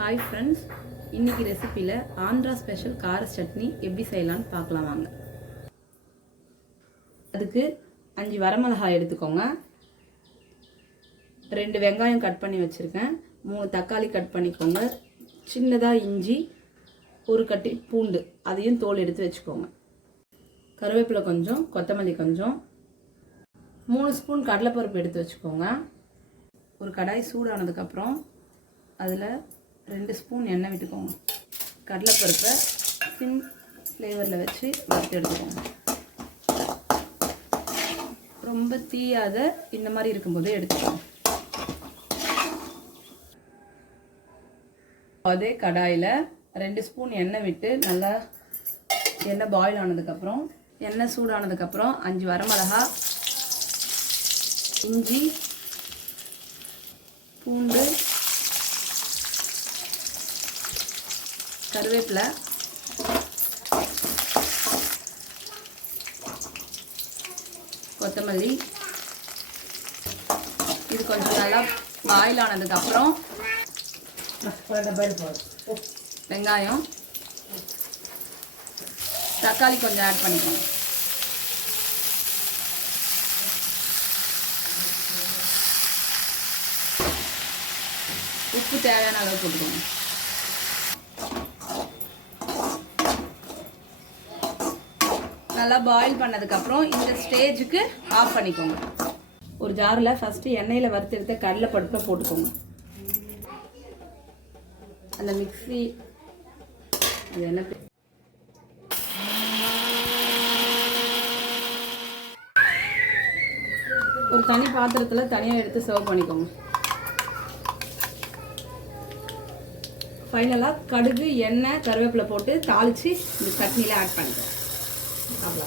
Hi friends, இன்றைக்கி ரெசிப்பியில் Andhra special கார சட்னி எப்படி செய்யலான்னு பார்க்கலாம் வாங்க. அதுக்கு 5 வரமிளகாய் எடுத்துக்கோங்க, 2 வெங்காயம் கட் பண்ணி வச்சுருக்கேன், 3 தக்காளி கட் பண்ணிக்கோங்க, சின்னதாக இஞ்சி, 1 கட்டி பூண்டு அதையும் தோல் எடுத்து வச்சுக்கோங்க, கருவேப்பிலை கொஞ்சம், கொத்தமல்லி கொஞ்சம், 3 ஸ்பூன் கடலைப்பருப்பு எடுத்து வச்சுக்கோங்க. ஒரு கடாய் சூடானதுக்கப்புறம் அதில் 2 ஸ்பூன் எண்ணெய் விட்டுக்கோங்க. கடலைப்பருப்பை சிம் ஃப்ளேவரில் வச்சு வறுத்து எடுத்துக்கோங்க. ரொம்ப தீயாத இந்த மாதிரி இருக்கும்போதே எடுத்துக்கோங்க. அதே கடாயில் 2 ஸ்பூன் எண்ணெய் விட்டு நல்லா எண்ணெய் பாயில் ஆனதுக்கப்புறம் எண்ணெய் சூடானதுக்கப்புறம் 5 வரமிளகா, இஞ்சி, பூண்டு, கருவேப்பிலை, கொத்தமல்லி இது கொஞ்சம் நல்லா பாயில் ஆனதுக்கப்புறம் வெங்காயம், தக்காளி கொஞ்சம் ஆட் பண்ணிக்கோங்க. உப்பு தேவையான அளவு போட்டுக்கோங்க. நல்லா பாயில் பண்ணதுக்கப்புறம் இந்த ஸ்டேஜுக்கு ஆஃப் பண்ணிக்கோங்க. ஒரு ஜாரில் ஃபஸ்ட்டு எண்ணெயில் வறுத்தெடுத்த கடலைப்பருப்பை போட்டுக்கோங்க. அந்த மிக்ஸி அது என்ன ஒரு தனி பாத்திரத்தில் தனியாக எடுத்து சர்வ் பண்ணிக்கோங்க. ஃபைனலாக கடுகு, எண்ணெய், கருவேப்பிலை போட்டு தாளித்து இந்த சட்னியில் ஆட் பண்ணிக்கோங்க. அவ்வளோ.